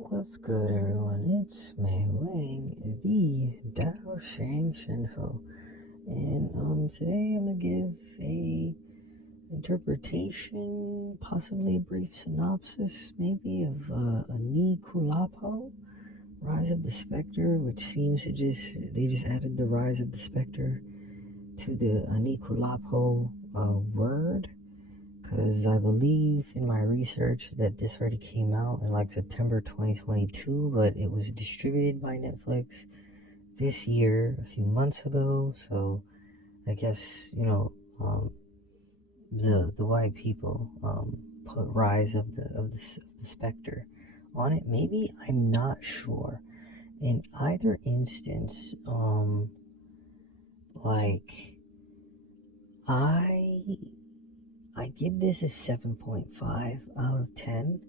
What's good, everyone? It's Mei Wang, the Dou-zhansheng-fo, and today I'm gonna give a interpretation, possibly a brief synopsis, maybe of Anikulapo, Rise of the Spectre, which seems to they just added the Rise of the Spectre to the Anikulapo word. Because I believe in my research that this already came out in like September 2022, but it was distributed by Netflix this year, a few months ago. So I guess, the white people put Rise of the Spectre on it. Maybe, I'm not sure. In either instance, like I I give this a 7.5 out of 10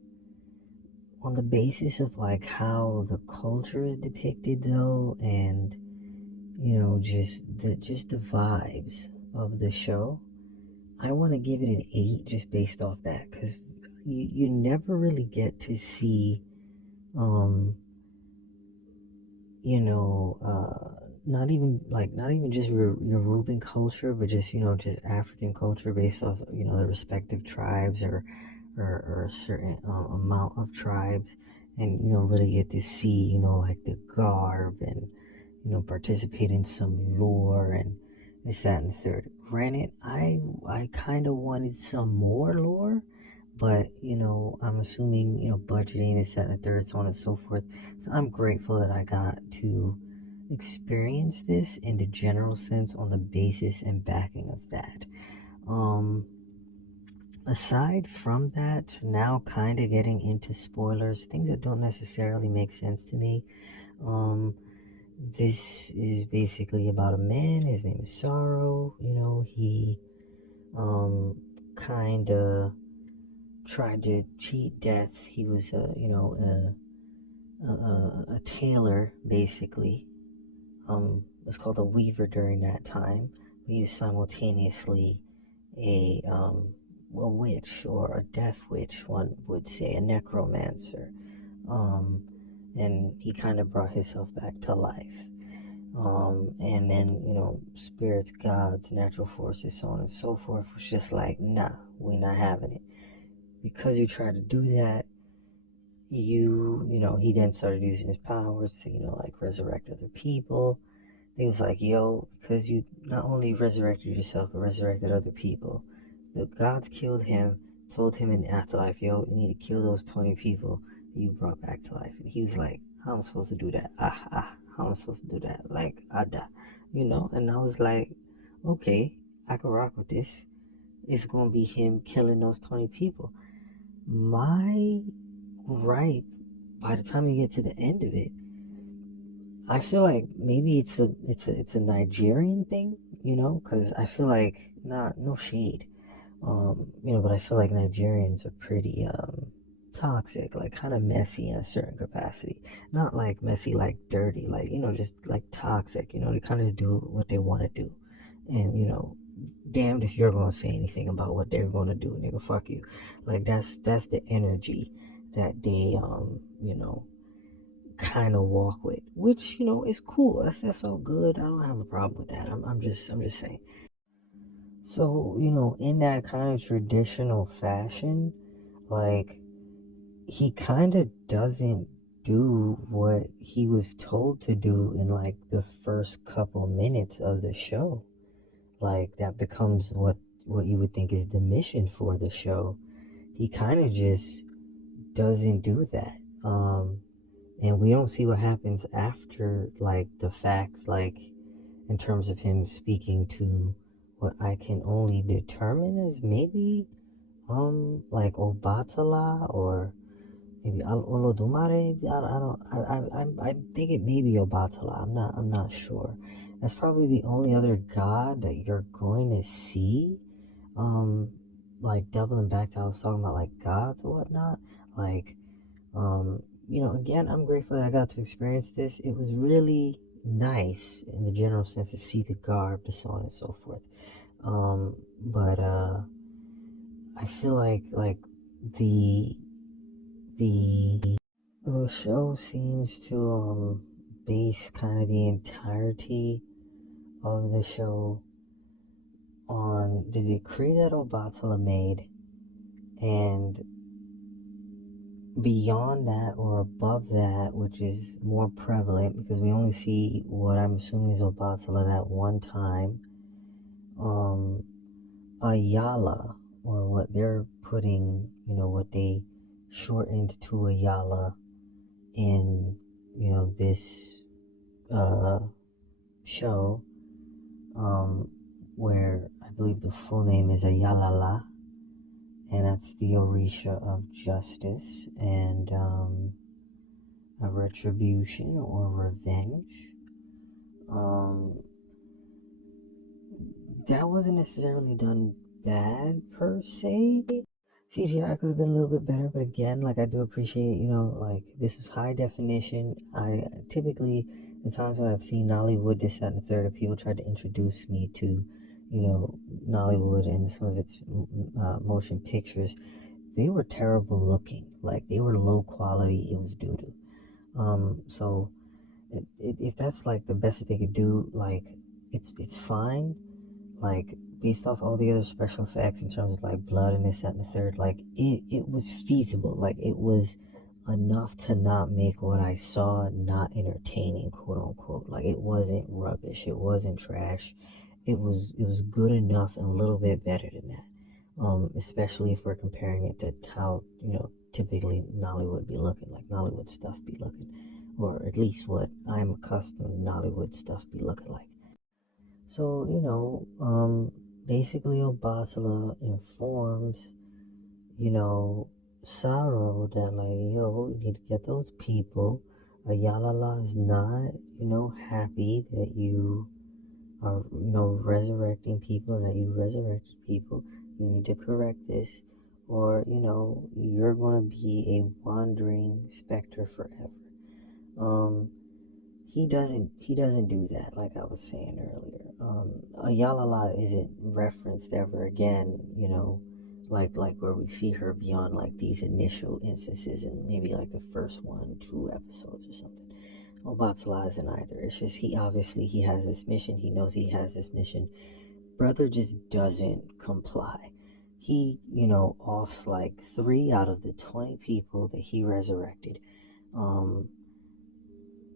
on the basis of like how the culture is depicted though, and just the vibes of the show. I want to give it an 8 just based off that, because you never really get to see um you know not even just Yoruban culture, but just African culture based off the respective tribes, or a certain amount of tribes, and really get to see like the garb, and participate in some lore and this, that, and the third. Granted, I kind of wanted some more lore, but I'm assuming budgeting, this, that, and the third, so on and so forth. So I'm grateful that I got to experience this in the general sense on the basis and backing of that. Um, Aside from that, now kind of getting into spoilers, things that don't necessarily make sense to me. Um, this is basically about a man. His name is Sorrow. He kind of tried to cheat death. He was a tailor, basically. Was called a weaver during that time. He was simultaneously a witch, or a death witch, one would say, a necromancer. Um, and he kind of brought himself back to life. And then, spirits, gods, natural forces, so on and so forth, was just like, nah, we're not having it. Because you try to do that, he then started using his powers to, like resurrect other people. He was like, yo, because you not only resurrected yourself, but resurrected other people. The gods killed him, told him in the afterlife, yo, you need to kill those 20 people that you brought back to life. And he was like, how am I supposed to do that? How am I supposed to do that? Like, And I was like, okay, I can rock with this. It's going to be him killing those 20 people. My gripe, by the time you get to the end of it, I feel like maybe it's a Nigerian thing, because I feel like, not no shade, but I feel like Nigerians are pretty toxic, like kind of messy in a certain capacity. Not like messy, like dirty, like just like toxic. They kind of just do what they want to do, and damned if you're gonna say anything about what they're gonna do, nigga. Fuck you. Like that's the energy that they kind of walk with, which is cool. That's all good. I don't have a problem with that. I'm just saying. So in that kind of traditional fashion, like, he kind of doesn't do what he was told to do in like the first couple minutes of the show. Like, that becomes what you would think is the mission for the show. He kind of just doesn't do that. And we don't see what happens after, like, the fact, like, in terms of him speaking to what I can only determine as maybe like Obatala, or maybe Olodumare. I think it may be Obatala. I'm not sure. That's probably the only other god that you're going to see. Um like, doubling back to, I was talking about like gods or whatnot. Like, again, I'm grateful that I got to experience this. It was really nice in the general sense to see the garb, the so on and so forth. But I feel like the The show seems to base kind of the entirety of the show on the decree that Obatala made, and beyond that or above that, which is more prevalent because we only see what I'm assuming is Obatala that one time, um, Ayala, or what they're putting, what they shortened to Ayala in, this uh, show, um, where I believe the full name is Ayalala, and that's the Orisha of justice and a retribution or revenge. Um, that wasn't necessarily done bad per se. CGI could have been a little bit better, but again, like I do appreciate, like this was high definition. I typically, the times when I've seen Nollywood, this, that, and the third, of people tried to introduce me to, Nollywood and some of its motion pictures, they were terrible looking. Like they were low quality. It was doo doo. So if that's like the best that they could do, like it's fine. Like based off all the other special effects in terms of like blood and this, that, and the third, like it was feasible. Like it was enough to not make what I saw not entertaining, quote unquote. Like it wasn't rubbish. It wasn't trash. It was good enough and a little bit better than that. Especially if we're comparing it to how typically Nollywood be looking, like Nollywood stuff be looking, or at least what I'm accustomed Nollywood stuff be looking like. So, basically Obasala informs, you know, Sorrow that like, yo, you need to get those people. Ayalala is not, happy that you are, resurrecting people or that you resurrected people. You need to correct this, or, you're gonna be a wandering specter forever. Um, he doesn't do that, like I was saying earlier. Ayala isn't referenced ever again, like where we see her beyond like these initial instances in maybe like the first 1, 2 episodes or something. Obatala isn't either. It's just he has this mission. He knows he has this mission. Brother just doesn't comply. He, offs like 3 out of the 20 people that he resurrected. Um,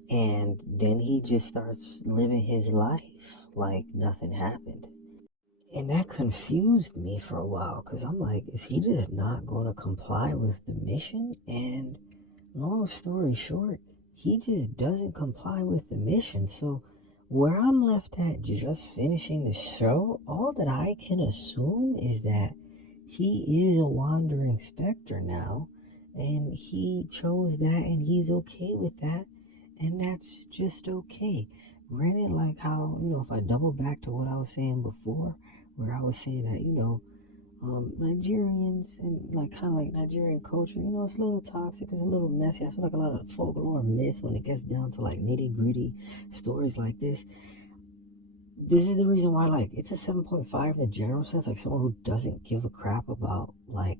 and then he just starts living his life like nothing happened. And that confused me for a while because I'm like, is he just not going to comply with the mission? And long story short, he just doesn't comply with the mission. So, where I'm left at just finishing the show, all that I can assume is that he is a wandering specter now, and he chose that, and he's okay with that, and that's just okay. Granted, like how, if I double back to what I was saying before, where I was saying that, Nigerians and like kind of like Nigerian culture, it's a little toxic, it's a little messy. I feel like a lot of folklore myth when it gets down to like nitty gritty stories like this. This is the reason why, like, it's a 7.5 in a general sense. Like, someone who doesn't give a crap about, like,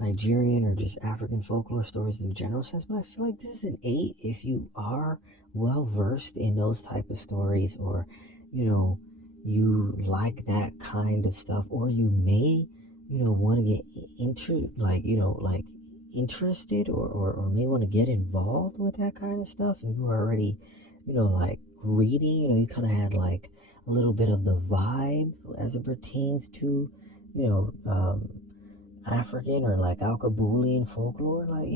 Nigerian or just African folklore stories in a general sense, but I feel like this is an 8 if you are well versed in those type of stories, or you like that kind of stuff, or you may want to get interested, or may want to get involved with that kind of stuff, and you are already like reading, you kind of had like a little bit of the vibe as it pertains to you know um African or like Alkabulian folklore, like,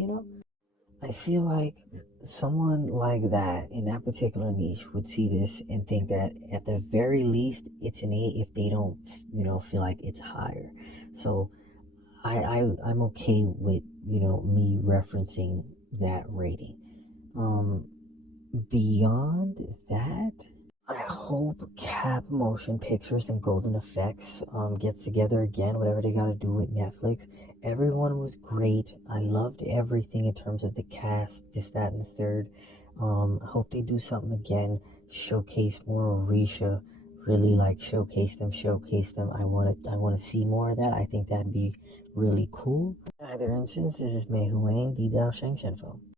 I feel like someone like that in that particular niche would see this and think that at the very least it's an 8 if they don't, feel like it's higher. So I'm okay with, me referencing that rating. Um, Beyond that, I hope Cap Motion Pictures and Golden Effects gets together again, whatever they gotta do with Netflix. Everyone was great. I loved everything in terms of the cast, this, that, and the third. I hope they do something again, showcase more Orisha, really like showcase them. I want to see more of that. I think that'd be really cool. In either instance, this is Mei Huang, the Dou-zhansheng-fo.